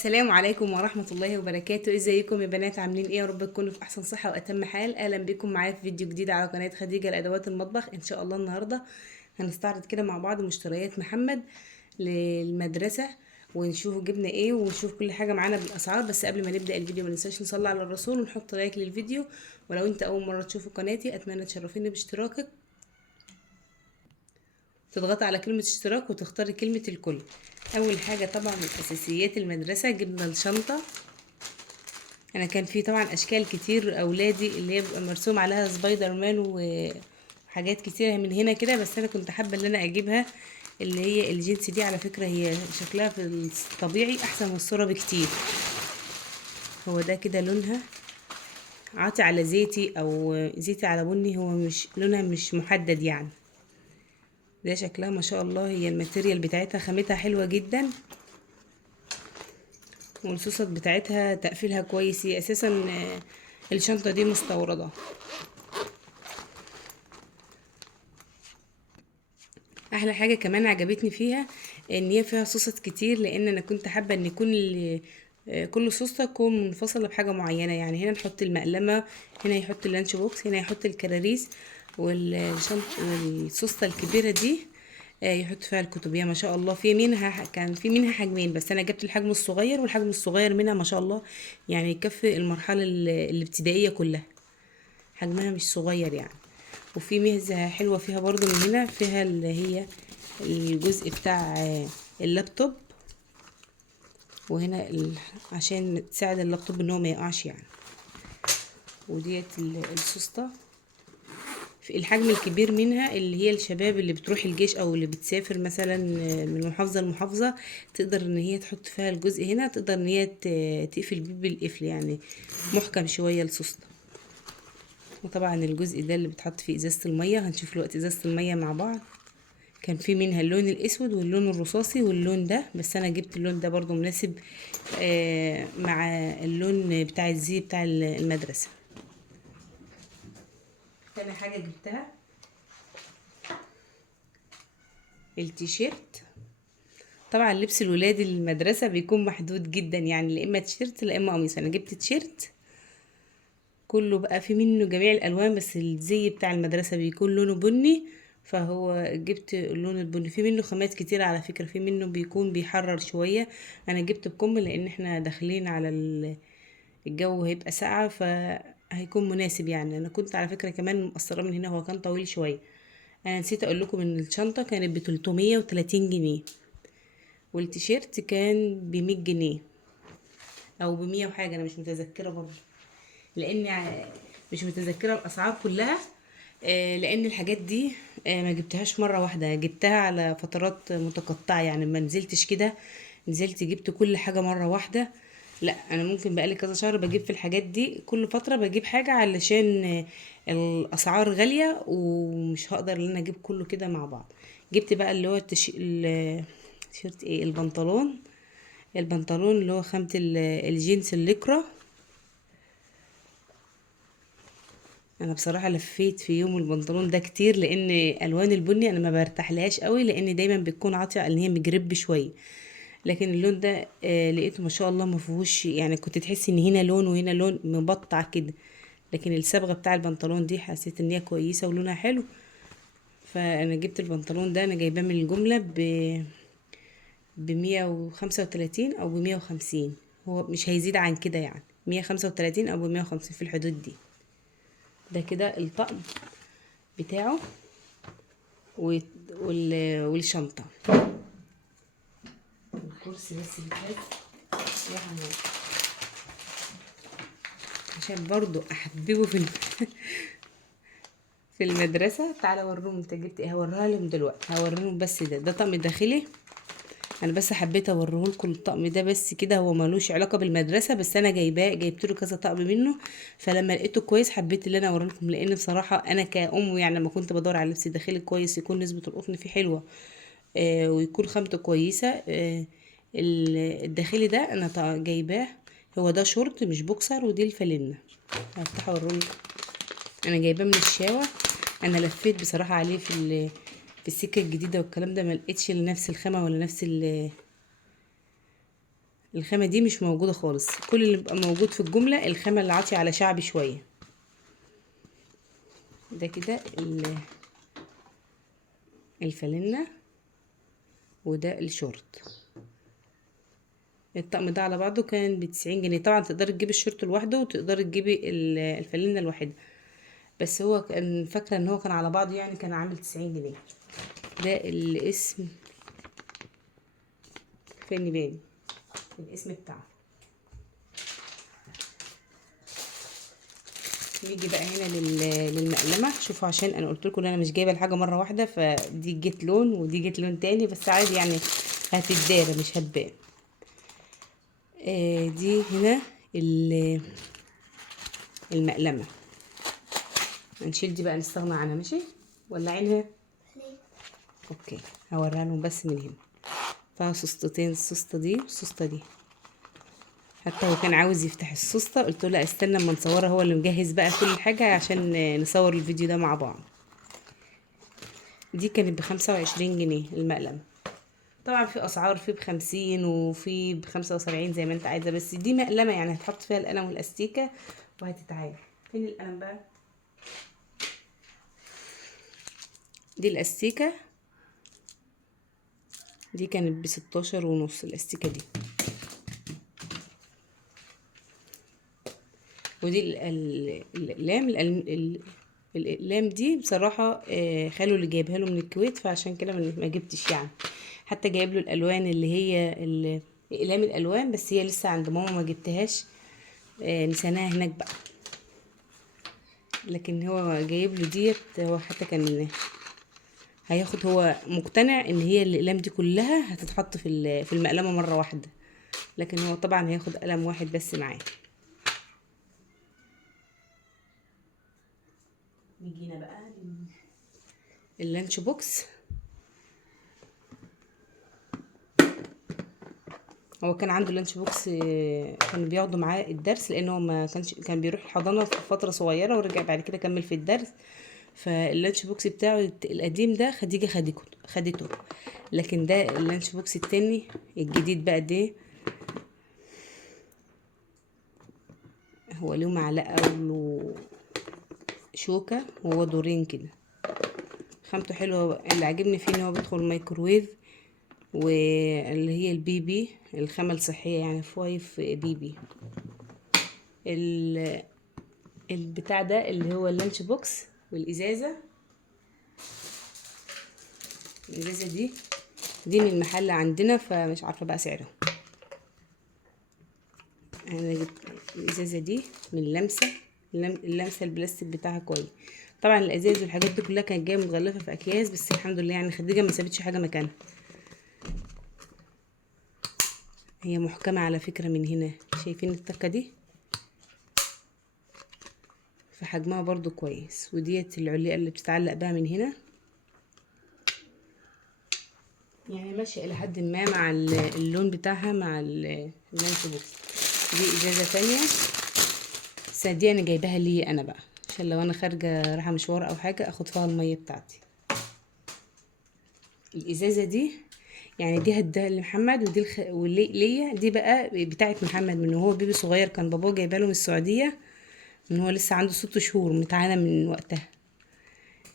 السلام عليكم ورحمة الله وبركاته. ازيكم يا بنات؟ عاملين ايه؟ يا رب تكونوا في احسن صحة واتم حال. اهلا بكم معايا في فيديو جديد على قناة خديجة لادوات المطبخ. ان شاء الله النهاردة هنستعرض كده مع بعض مشتريات محمد للمدرسة، ونشوف جبنا ايه ونشوف كل حاجة معانا بالاسعار. بس قبل ما نبدأ الفيديو ما ننساش نصلي على الرسول ونحط لايك للفيديو. ولو انت اول مرة تشوف قناتي اتمنى تشرفيني باشتراكك، تضغطي على كلمة اشتراك وتختاري كلمة الكل. اول حاجة طبعا من اساسيات المدرسة جبنا الشنطة. انا كان في طبعا اشكال كتير اولادي اللي هي بيبقى مرسوم عليها سبايدر مان وحاجات كتيره من هنا كده، بس انا كنت حابه ان انا اجيبها اللي هي الجينس دي. على فكره هي شكلها في الطبيعي احسن من الصوره بكتير. هو ده كده لونها عاطي على زيتي او زيتي على بني، هو مش لونها مش محدد يعني. ده شكلها ما شاء الله، هي الماتيريال بتاعتها خامتها حلوه جدا، والصوصات بتاعتها تقفيلها كويس. هي اساسا الشنطه دي مستورده. احلى حاجه كمان عجبتني فيها ان هي فيها صوصات كتير، لان انا كنت حابه ان يكون كل صوصه تكون منفصله بحاجه معينه. يعني هنا نحط المقلمه، هنا يحط اللانش بوكس، هنا يحط الكراريس، والصوصه الكبيره دي يحط فيها الكتب. ما شاء الله في منها، كان في منها حجمين، بس انا جبت الحجم الصغير، والحجم الصغير منها ما شاء الله يعني يكفي المرحله الابتدائيه كلها. حجمها مش صغير يعني. وفي ميزة حلوة فيها برضو من هنا، فيها اللي هي الجزء بتاع اللابتوب، وهنا عشان تساعد اللابتوب ان هو ما يقعش يعني. وديت السوسته. في الحجم الكبير منها اللي هي الشباب اللي بتروح الجيش او اللي بتسافر مثلا من محافظة لمحافظة، تقدر ان هي تحط فيها الجزء هنا، تقدر ان هي تقفل بيه بالقفل يعني، محكم شوية السوسته. وطبعا الجزء ده اللي بتحط فيه ازازة المية، هنشوف دلوقتي ازازة المية مع بعض. كان في منها اللون الاسود واللون الرصاصي واللون ده، بس انا جبت اللون ده برضو مناسب مع اللون بتاع الزي بتاع المدرسة. تاني حاجة جبتها التيشيرت. طبعا لبس الولاد المدرسة بيكون محدود جدا يعني، لا اما تيشيرت لا اما قميص. انا جبت تيشيرت كله بقى في منه جميع الالوان، بس الزي بتاع المدرسة بيكون لونه بني، فهو جبت اللون البني. في منه خامات كتير على فكرة، في منه بيكون بيحرر شوية. انا جبت بكم لان احنا داخلين على الجو هيبقى ساقعة، فهيكون مناسب يعني. انا كنت على فكرة كمان مقصرة من هنا، هو كان طويل شوية. انا نسيت اقول لكم ان الشنطة كانت ب 330 جنيه، والتيشيرت كان ب 100 جنيه او ب100 وحاجة، انا مش متذكرة برضه، لان مش متذكره الاسعار كلها. لان الحاجات دي ما جبتهاش مره واحده، جبتها على فترات متقطعه يعني، ما نزلتش كده نزلت جبت كل حاجه مره واحده. لا، انا ممكن بقالي كذا شهر بجيب في الحاجات دي، كل فتره بجيب حاجه علشان الاسعار غاليه، ومش هقدر ان انا اجيب كله كده مع بعض. جبت بقى اللي هو التيشيرت ايه، البنطلون اللي هو خامه الجينز الليكرا. انا بصراحه لفيت في يوم البنطلون ده كتير، لان الوان البني انا ما برتاحلهاش قوي، لان دايما بتكون عاطيه ان هي مجرب شويه. لكن اللون ده لقيته ما شاء الله ما فيهوش يعني، كنت تحسي ان هنا لون وهنا لون مبطع كده. لكن الصبغه بتاع البنطلون دي حسيت ان هي كويسه ولونها حلو، فانا جبت البنطلون ده. انا جايباه من الجمله ب135 او ب150، هو مش هيزيد عن كده يعني، 135 او ب150 في الحدود دي. ده كده الطقم بتاعه والشنطة. الكرسي بس بتاعي يعني عشان برضو احببه في المدرسة. تعالى اوريهم انت جبت ايه، هوريها لهم دلوقتي، هوريهم. بس ده طقم داخلي، انا بس حبيت اوريه لكم الطقم ده بس كده، هو ملوش علاقة بالمدرسة، بس انا جايبت له كذا طقم منه، فلما لقيته كويس حبيت ان انا اوريه لكم. لان بصراحة انا كأم يعني لما كنت بدور على لبس داخلي كويس يكون نسبة القطن فيه حلوة ويكون خامته كويسة. الداخلي ده انا جايباه، هو ده شورت مش بوكسر، ودي الفانلة. هفتحه اوريكم. انا جايباه من الشاوة. انا لفيت بصراحة عليه في السكة الجديدة والكلام ده، ما لقيتش نفس الخامة ولا الخامة دي مش موجودة خالص، كل اللي بيبقى موجود في الجملة الخامة اللي عاطية على شعبي شوية. ده كده الفانلة، وده الشورت. الطقم ده على بعضه كان ب90 جنيه. طبعا تقدري تجيبي الشورت لوحده وتقدري تجيبي الفانلة لوحدها، بس هو كان فاكرة ان هو كان على بعضه يعني كان عامل 90 جنيه. ده الاسم، فاني بالي الاسم بتاعه. نيجي بقى هنا للمقلمه. شوفوا، عشان انا قلت لكم ان انا مش جايبه الحاجه مره واحده، فدي جت لون ودي جت لون تاني، بس عادي يعني هتتدارى مش هتبان. دي هنا المقلمه. هنشيل دي بقى، نستغنى عنها ماشي ولا عينها؟ اوكي، هوريها لهم بس من هنا. فيها سوستتين، السوسته دي والسوسته دي. حتى هو كان عاوز يفتح السوسته، قلت له لا استنى اما نصورها، هو اللي مجهز بقى كل حاجه عشان نصور الفيديو ده مع بعض. دي كانت ب25 جنيه المقلمه. طبعا في اسعار، في ب50 وفي ب75 زي ما انت عايزه، بس دي مقلمه يعني هتحط فيها القلم والاستيكه وهتتعاد. فين القلم بقى؟ دي الاستيكه، دي كانت ب16 ونص الاستيكه دي. ودي الاقلام دي بصراحه خاله اللي جايبها له من الكويت، فعشان كده ما جبتش يعني. حتى جايب له الالوان اللي هي اقلام الالوان، بس هي لسه عند ماما ما جبتهاش، نسيناها هناك بقى. لكن هو جايب له ديت، هو حتى كان هياخد، هو مقتنع ان هي الاقلام دي كلها هتتحط في المقلمه مره واحده، لكن هو طبعا هياخد قلم واحد بس معاه. نيجينا بقى اللانش بوكس. هو كان عنده لانش بوكس، كان بياخده معاه الدرس، لانه ما كان بيروح الحضانه في فتره صغيره ورجع بعد كده كمل في الدرس. فاللانش بوكس بتاعه القديم ده خديجه خدته، لكن ده اللانش بوكس التاني الجديد بقى ده، هو له معلقه وله شوكه وهو دورين كده. خامته حلوه، اللي عجبني فيه ان هو بيدخل الميكروويف، واللي هي البيبي، الخامه الصحيه يعني 5 BB. البتاع ده اللي هو اللانش بوكس، والازازه. الازازه دي من محل عندنا، فمش عارفه بقى سعرها. انا جبت الازازه دي من اللمسه البلاستيك بتاعها كويس. طبعا الازاز والحاجات دي كلها كانت جايه متغلفه في اكياس، بس الحمد لله يعني خديجه ما سابتش حاجه مكانها. هي محكمه على فكره من هنا، شايفين التكه دي؟ في حجمها برضو كويس. وديت العليقه اللي بتتعلق بقى من هنا، يعني ماشيه الى حد ما مع اللون بتاعها مع اللانش بوكس. دي ازازه تانية، بس دي انا جايباها لي انا بقى، عشان لو انا خارجه رايحه مشوار او حاجه اخد فيها الميه بتاعتي. الازازه دي يعني دي هديها لمحمد، ودي ليا دي بقى بتاعت محمد من هو بيبي صغير، كان باباه جايبها له من السعوديه من هو لسه عنده 6 شهور، متعانه من وقتها.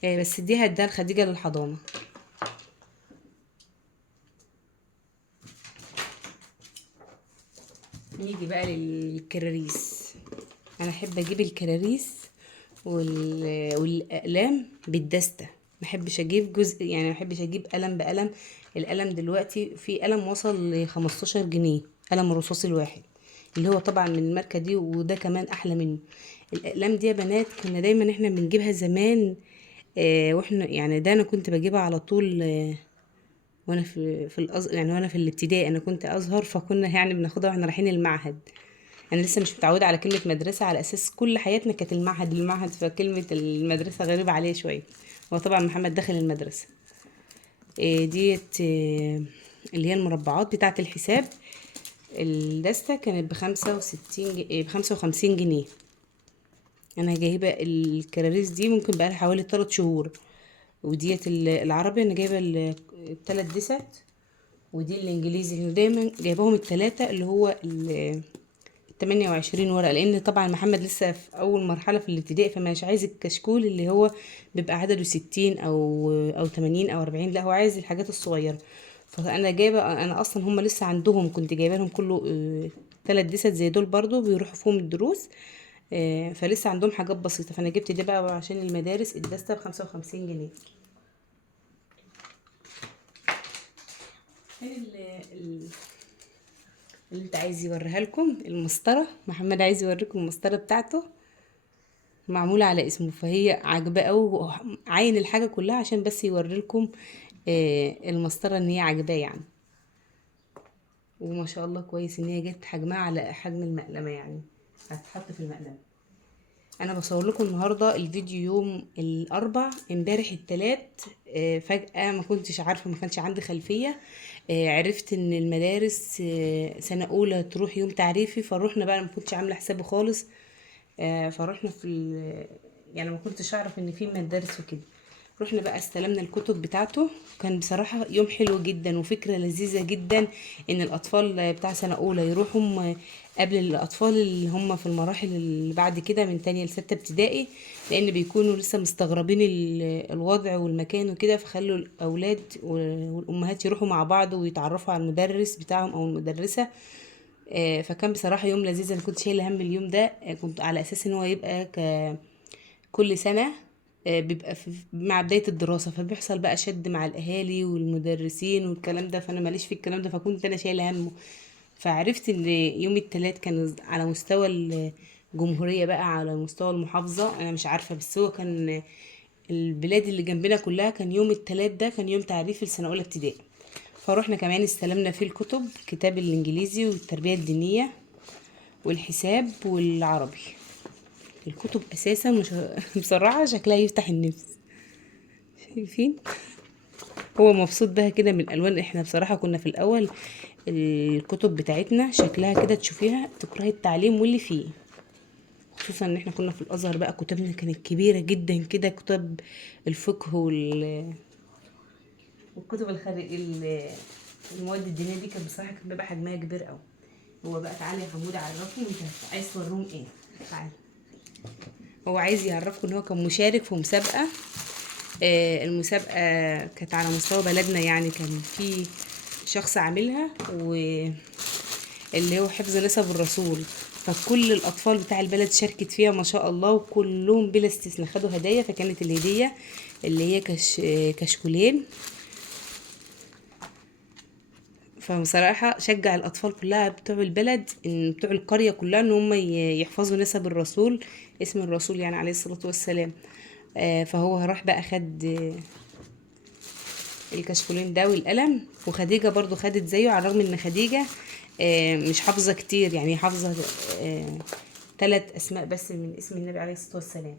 بس دي هديها لخديجه للحضانه. نيجي بقى للكراريس. انا احب اجيب الكراريس والاقلام بالدستة، ما احبش اجيب جزء، يعني ما احبش اجيب قلم بقلم. القلم دلوقتي في قلم وصل ل15 جنيه، قلم الرصاص الواحد، اللي هو طبعا من الماركة دي، وده كمان احلى منه. الاقلام دي يا بنات كنا دايما احنا بنجيبها زمان، واحنا يعني ده انا كنت بجيبها على طول، وانا يعني وانا في الابتدائي انا كنت ازهر، فكنا يعني بناخدها واحنا رايحين المعهد. انا لسه مش متعوده على كلمه مدرسه، على اساس كل حياتنا كانت المعهد، فكلمه المدرسه غريبه عليه شويه. هو طبعا محمد داخل المدرسه. ديت اللي هي المربعات بتاعه الحساب. الدستة كانت ب55 جنيه. انا جايبه الكراريس دي ممكن بقالها حوالي 3 شهور. وديت العربي انا جايبه التلات دست، ودي الانجليزي اللي دايما جايباهم التلاتة اللي هو 28 ورقة، لان طبعا محمد لسه في اول مرحلة في الابتدائي، فمش عايز الكشكول اللي هو بيبقى عدده 60 او 80 او 40، لا هو عايز الحاجات الصغيرة. فانا جايبة، انا اصلا هم لسه عندهم، كنت جايبه لهم كله 3 ديسات زي دول برضو بيروحوا فيهم الدروس. فلسه عندهم حاجات بسيطة، فانا جبت ده بقى عشان المدارس الدستة ب55 جنيه. فين اللي انت عايز يوريها لكم؟ المسطرة، محمد عايز يوريكم المسطرة بتاعته معمولة على اسمه، فهي عاجباه أوي، عاين الحاجة كلها عشان بس يوري لكم المسطرة ان هي عاجباه يعني. وما شاء الله كويس ان هي جت حجمها على حجم المقلمة، يعني هتتحط في المقلمة. انا بصور لكم النهارده الفيديو يوم الاربع، امبارح التلات فجأة ما كنتش عارفة، ما كانش عندي خلفية. عرفت ان المدارس سنة اولى تروح يوم تعريفي، فروحنا بقى، ما كنتش عاملة حسابي خالص. فروحنا يعني ما كنتش اعرف ان في مدارس وكده. رحنا بقى استلمنا الكتب بتاعته. كان بصراحة يوم حلو جدا وفكرة لذيذة جدا، ان الاطفال بتاع سنة اولى يروحوا قبل الاطفال اللي هم في المراحل اللي بعد كده من تانية لستة ابتدائي، لان بيكونوا لسه مستغربين الوضع والمكان وكده، فخلوا الاولاد والامهات يروحوا مع بعض ويتعرفوا على المدرس بتاعهم او المدرسة. فكان بصراحة يوم لذيذ. انا كنت شايلة هم اليوم ده، كنت على اساس ان هو يبقى كل سنة بيبقى مع بداية الدراسة، فبيحصل بقى شد مع الأهالي والمدرسين والكلام ده، فأنا ماليش في الكلام ده، فكنت أنا شايلة همه. فعرفت إن يوم التلات كان على مستوى الجمهورية، بقى على مستوى المحافظة، أنا مش عارفة، بس هو كان البلاد اللي جنبنا كلها كان يوم التلات ده كان يوم تعريف السنة أولى ابتدائي. فروحنا كمان استلمنا فيه الكتب، كتاب الإنجليزي والتربية الدينية والحساب والعربي. الكتب أساسا مش بصراحة شكلها يفتح النفس. شايفين؟ هو مبسوط بها كده من الالوان. احنا بصراحة كنا في الاول الكتب بتاعتنا شكلها كده تشوفيها تكرهي التعليم واللي فيه، خصوصا ان احنا كنا في الازهر بقى، كتبنا كانت كبيرة جدا كده، كتب الفقه والكتب الخارج المواد الدينية دي، كانت بصراحة كان بيبقى حجمها كبير قوي. هو بقى تعالي يا حمود اعرفكم، انت عايز توريهم ايه؟ تعالي. هو عايز يعرفكم ان هو كان مشارك في مسابقة. المسابقة كانت على مستوى بلدنا، يعني كان في شخص عاملها، واللي هو حفظ نسب الرسول، فكل الأطفال بتاع البلد شاركت فيها ما شاء الله، وكلهم بلا استثناء خدوا هدايا. فكانت الهدية اللي هي كشكولين. فبصراحة شجع الأطفال كلها بتوع البلد، إن بتوع القرية كلها إن هم يحفظوا نسب الرسول، اسم الرسول يعني عليه الصلاة والسلام. فهو راح بقى خد الكشكولين ده والقلم، وخديجة برضو خدت زيه، على الرغم ان خديجة مش حافظة كتير، يعني حافظة 3 اسماء بس من اسم النبي عليه الصلاة والسلام،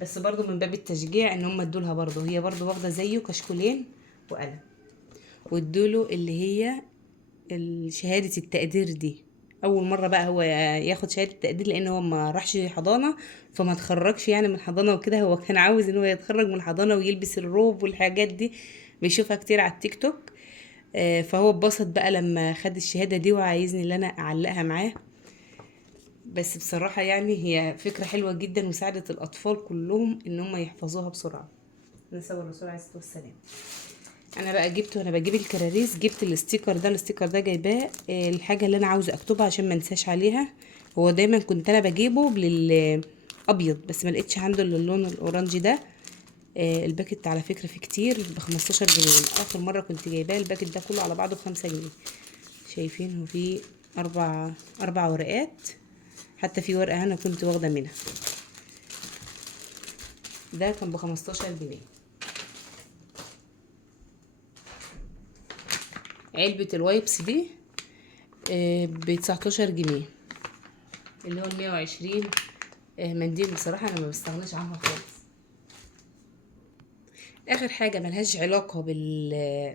بس برضو من باب التشجيع ان هم ادولها برضو، هي برضو واخدة زيه كشكولين وقلم، وادوله اللي هي شهادة التقدير دي. اول مرة بقى هو ياخد شهادة التقدير، لان هو ما راحش حضانة، فما تخرجش يعني من حضانة وكده، هو كان عاوز ان هو يتخرج من الحضانة ويلبس الروب والحاجات دي، بيشوفها كتير على التيك توك. فهو اتبسط بقى لما خد الشهادة دي، وعايزني ان انا اعلقها معاه. بس بصراحة يعني هي فكرة حلوة جدا، وساعدت الاطفال كلهم ان هم يحفظوها بسرعة، نسأل الرسول عليه الصلاة والسلام. انا بقى جبت، وانا بجيب الكراريس جبت الاستيكر ده جايباه الحاجة اللي انا عاوزة اكتبها عشان ما انساش عليها. هو دايما كنت انا بجيبه للابيض، بس ما لقيتش عنده الا اللون الاورنجي ده. الباكت على فكرة فيه كتير، ب15 جنيه. اخر مرة كنت جايباه الباكت ده كله على بعضه ب5 جنيه. شايفين هو فيه اربع ورقات، حتى في ورقة انا كنت واخدة منها، ده كان ب15 جنيه. علبة الوايبس دي ب19 جنيه، اللي هو 120 منديل. بصراحة انا ما بستغناش عنها خالص. اخر حاجه ملهاش علاقه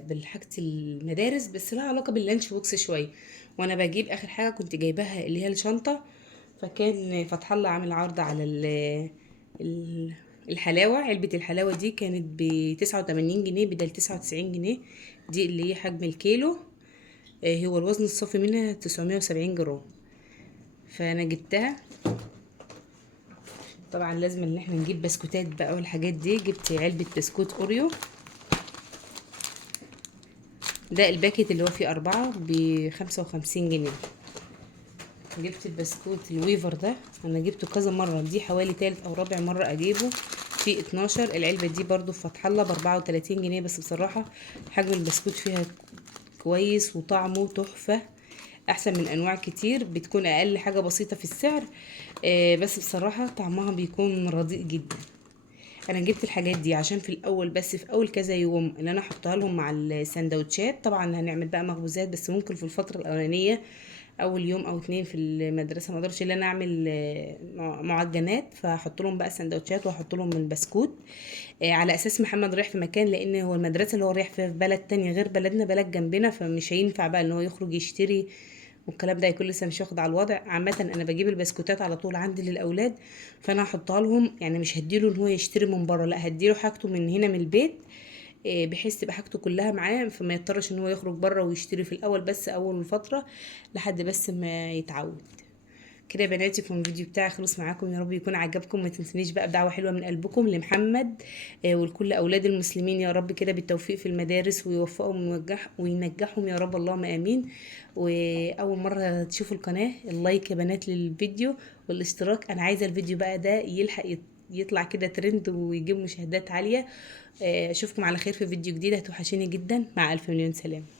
بالحاجه المدارس، بس لها علاقه باللانش بوكس شويه. وانا بجيب اخر حاجه كنت جايباها اللي هي الشنطه، فكان فتح الله عامل عرض على ال- الحلاوه. علبه الحلاوه دي كانت ب89 جنيه بدل 99 جنيه، دي اللي هي حجم الكيلو. هو الوزن الصافي منها 970 جرام. فانا جبتها. طبعا لازم ان احنا نجيب بسكوتات بقى والحاجات دي. جبت علبة بسكوت اوريو، ده الباكت اللي هو فيه 4 ب55 جنيه. جبت البسكوت الويفر ده، انا جبته كذا مرة، دي حوالي تالت او رابع مرة اجيبه. في 12 العلبة دي برضو في فتح الله ب34 جنيه. بس بصراحة حجم البسكوت فيها كويس وطعمه تحفة، احسن من انواع كتير بتكون اقل حاجة بسيطة في السعر. بس بصراحة طعمها بيكون رديء جدا. انا جبت الحاجات دي عشان في الاول، بس في اول كذا يوم اللي انا احطها لهم مع السندوتشات. طبعا هنعمل بقى مخبوزات، بس ممكن في الفتره الاولانيه اول يوم او اتنين في المدرسه ما اقدرش ان انا اعمل معجنات، فهحط لهم بقى سندوتشات واحط لهم البسكوت. على اساس محمد رايح في مكان، لان هو المدرسه اللي هو رايح فيها في بلد تانية غير بلدنا، بلد جنبنا، فمش هينفع بقى ان هو يخرج يشتري والكلام ده، يكون لسه مش واخد على الوضع. عامه انا بجيب البسكوتات على طول عندي للاولاد، فانا هحطها لهم. يعني مش هديله ان هو يشتري من بره، لا هديله حاجته من هنا من البيت، بحيث تبقى حاجته كلها معاه، فما يضطرش ان هو يخرج بره ويشتري في الاول، بس اول فتره لحد بس ما يتعود. كده يا بناتي يكون الفيديو بتاعي خلص معاكم، يا رب يكون عجبكم. ما تنسونيش بقى بدعوه حلوه من قلبكم لمحمد ولكل اولاد المسلمين، يا رب كده بالتوفيق في المدارس، ويوفقهم وينجحهم يا رب، اللهم امين. واول مره تشوفوا القناه، اللايك يا بنات للفيديو والاشتراك. انا عايزه الفيديو بقى ده يلحق يطلع كده ترند ويجيب مشاهدات عاليه. اشوفكم على خير في فيديو جديد، هتوحشيني جدا. مع الف مليون سلامه.